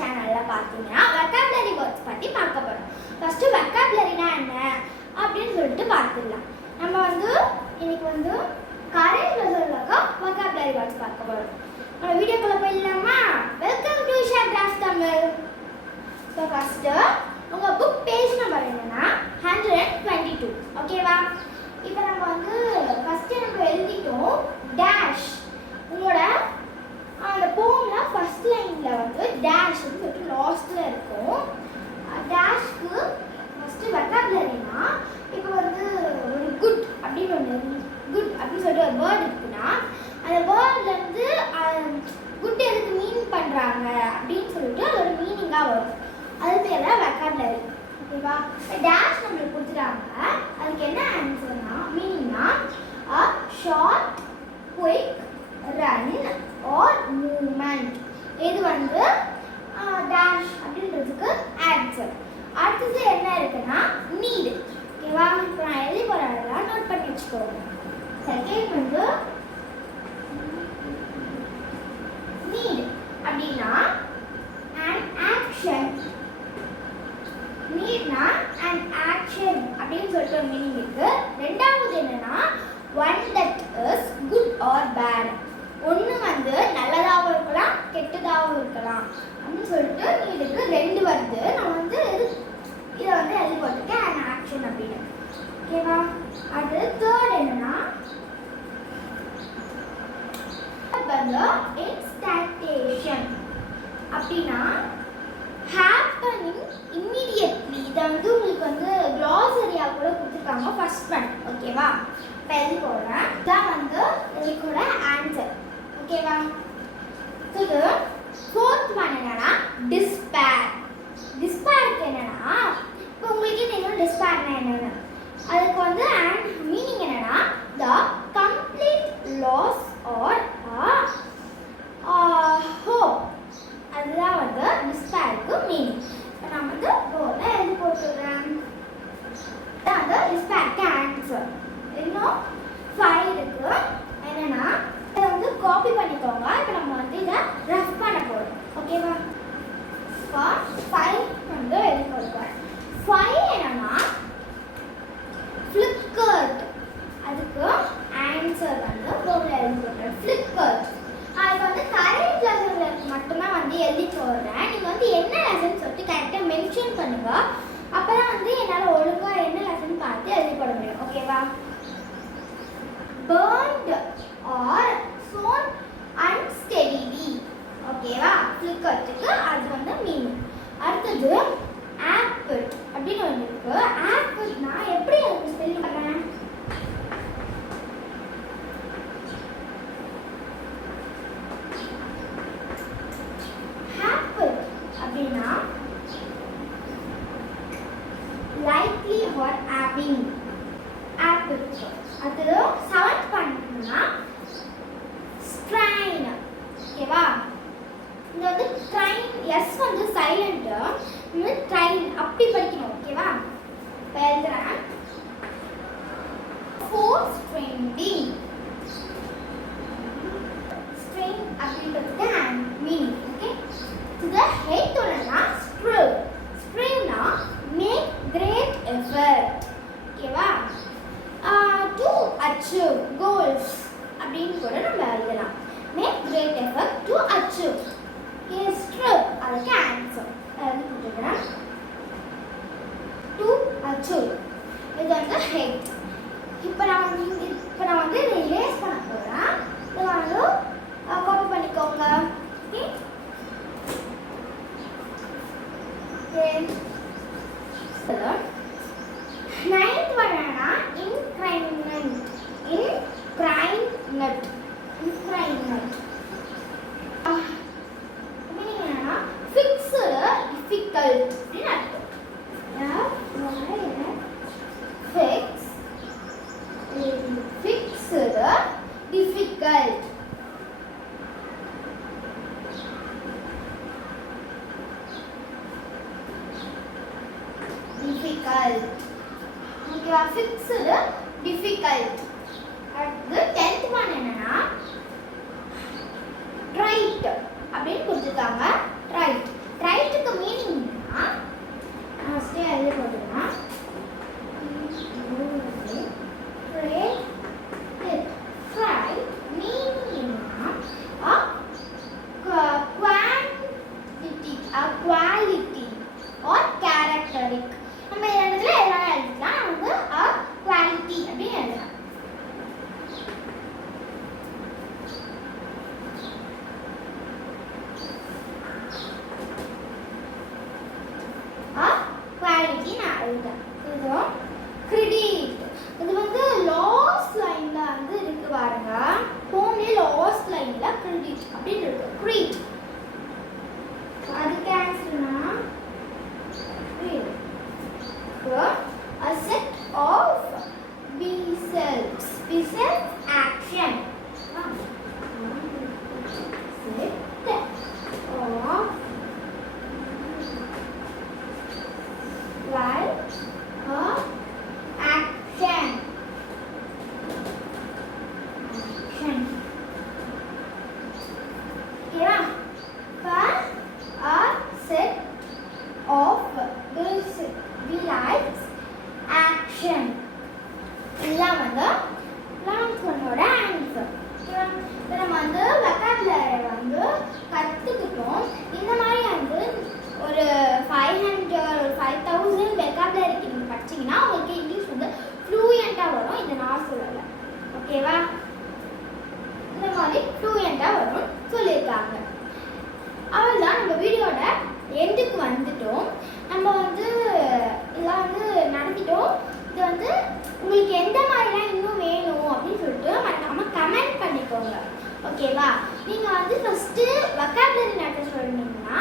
சேனலில் பார்த்தீங்கன்னா vocabulary words பற்றி பார்க்க போகிறோம். ஃபஸ்ட்டு வெக்காபுலரினா என்ன அப்படின்னு சொல்லிட்டு பார்த்துடலாம். நம்ம இன்னைக்கு கரண்ட் லெசனில் வெக்காபுலரி வேர்ட்ஸ் பார்க்க போகிறோம். நம்ம வீடியோக்குள்ளே போயிடலாமா? Welcome to share class Tamil. So first உங்கள் புக் பேஜ் நம்பர் என்னன்னா 122. ஓகேவா? இப்போ நம்ம ஃபஸ்ட்டு நம்ம எழுதிட்டோம் டேஷ். உங்களோட அந்த போம்ல ஃபர்ஸ்ட் லைன்ல டேஷ் சொல்லிட்டு லாஸ்ட்ல இருக்கும். டேஷ்க்கு ஃபர்ஸ்ட் வெக்காபுலரினா இப்போ ஒரு குட் அப்படின்னு சொல்லிட்டு ஒரு வேர்ட் இருக்குன்னா அந்த வேர்ட்ல இருந்து குட் எதுக்கு மீன் பண்றாங்க அப்படின்னு சொல்லிட்டு அதோட மீனிங்கா வரும். அது பேர் தான் வெக்காபுலரி. ஓகேவா? டேஷ் நம்மளுக்கு கொடுத்துட்டாங்க. அதுக்கு என்ன ஆன்சர்னா மீனிங்னா short quick run or movement. இது டேஷ் அப்படின்றதுக்கு ஆன்சர். அடுத்தது என்ன இருக்குன்னா நீட். ஓகேவா? இப்போ நான் எழுதி போகிறதெல்லாம் நோட் பண்ணி வச்சுக்கோங்க. செகண்ட் நீட் அப்படின்னா an action. நீட்னா an action அப்படின்னு சொல்லிட்டு ஒரு மீனிங் இருக்கு. ரெண்டாவது என்னன்னா one that is good or bad. ஒன்று நல்லதாகவும் இருக்கலாம் கெட்டதாகவும் இருக்கலாம் அப்படின்னு சொல்லிட்டு நீடுக்கு ரெண்டு வருது. நான் இதை எழுதி போட்டிருக்கேன் an action அப்படின்னு. ஓகேவா? அது தேர்ட் என்னன்னா இன்ஸ்டன்டேஷன் அப்படின்னா ஹேப்பனிங் இம்மிடியட்லி. இதை உங்களுக்கு க்ளாசரியா கூட கொடுத்துருக்காங்க ஃபர்ஸ்ட் ஒன். ஓகேவா? இப்போ எழுதி போடுறேன். இதான் இதுக்கூட ஆன்சர். ஓகேவா? இது ஃபோர்த் ஒன் என்னன்னா டிஸ்பேர். டிஸ்பேருக்கு என்னன்னா இப்போ உங்களுக்கு தெரியும் டிஸ்பேர்னா என்னன்னு. அதுக்கு மீனிங் என்னன்னா the complete loss or hope. அதுதான் டிஸ்பேருக்கு மீனிங். இப்போ நான் போர்டில் எழுதி போட்டுடுறேன். அதான் டிஸ்பேருக்கு ஆன்சர். இன்னும் 5 இருக்கு. என்னன்னா இதை காப்பி பண்ணிக்கோங்க. இப்போ நம்ம இதை ரஃப் பண்ண போகிறோம். ஓகேவா? 5 எழுதி போடுறேன். 5 என்னன்னா ஃப்ளிக்கர்ட். அதுக்கு ஆன்சர் போர்டில் எழுதி போடுறேன். ஃப்ளிக்கர்ட். இப்போ கரண்ட் லெசனுக்கு மட்டும்தான் எழுதி போடுறேன். நீங்கள் என்ன லெசன் சொல்லிட்டு கரெக்டாக மென்ஷன் பண்ணுங்க. அப்போ தான் என்னால் ஒழுங்காக என்ன லெசன் பார்த்து எழுதி போட முடியும். ஓகேவா? burned or sewn unsteadily. ஓகேவா? ஃப்ளிக்கர்ட்டுக்கு அது மீனிங். அடுத்தது ஆப்பிள் அப்படின்னு ஒன்று இருக்கு. ஆப்பிள்னா எப்படி ஸ்பெல் பண்ணுறேன்? ஆப்பிள் அப்படின்னா likely or having. ஆப்பிள். அது சவுண்ட் பண்ணணும்னா ஸ்ட்ரைன். ஓகேவா? இது ட்ரைன். S silent. இது ட்ரைன் அப்படி படிக்கணும். ஓகேவா? இப்போ எழுதுறேன். For straining. ஸ்ட்ரெயின் அப்படின்றதுக்கு மீனிங். ஓகே? இது ஹெய்த்தோடனா ஸ்ட்ரிவ். ஸ்ட்ரிவ்னா மேக் கிரேட் எஃபர்ட். ஓகேவா? டு அச்சீவ் கோல்ஸ் அப்படின்னு கூட நம்ம எழுதலாம். Make great effort to achieve. Okay? Strive அதுக்கு ஆன்சர் எழுதி போட்டுக்கிறேன். To achieve. இது ஹெட். இப்போ நான் இதை இரேஸ் பண்ண போகிறேன். இதை காப்பி பண்ணிக்கோங்க. ஓகே? நைன்த் ஒன் என்னன்னா இன்க்ரைனட். இன்க்ரைனட். இன்க்ரைனட் மீனிங் என்னன்னா ஃபிக்ஸ்டு டிஃபிகல்ட் அப்படின்னு அர்த்தம். Fix fixed difficult. டிஃபிகல்ட். ஓகேவா? Fixed difficult. அடுத்து 10th ஒன் என்னன்னா creed. அதுக்கு ஆன்சர்னா creed. A set of B cells. B cells action. Set of like a action. Yeah. For a set of this we likes action. இதெல்லாம் வந்து last ஒன்னோட answer. இப்போ நம்ம வந்து வெக்காபுலரி வந்து கற்றுக்கிட்டோம். இந்த மாதிரி வந்து ஒரு 500 ஒரு 5000 வெக்காபுலரிக்கு நீங்கள் படிச்சிங்கன்னா உங்களுக்கு இங்கிலீஷ் வந்து ஃப்ளூயண்ட்டாக வரும். இதை நான் சொல்லலை, ஓகேவா? இந்த மாதிரி ஃப்ளூயண்ட்டாக வரும்னு சொல்லியிருக்காங்க. அவ்வளோதான், நம்ம வீடியோட எண்டுக்கு வந்துட்டோம். நம்ம வந்து இதெல்லாம் வந்து நடத்திட்டோம். இது வந்து உங்களுக்கு எந்த மாதிரிலாம் இன்னும் வேணும் அப்படின்னு சொல்லிட்டு மறக்காம கமெண்ட் பண்ணிக்கோங்க, ஓகேவா? நீங்கள் வந்து ஃபஸ்ட்டு வெக்காபுலரி நடத்த சொன்னீங்கன்னா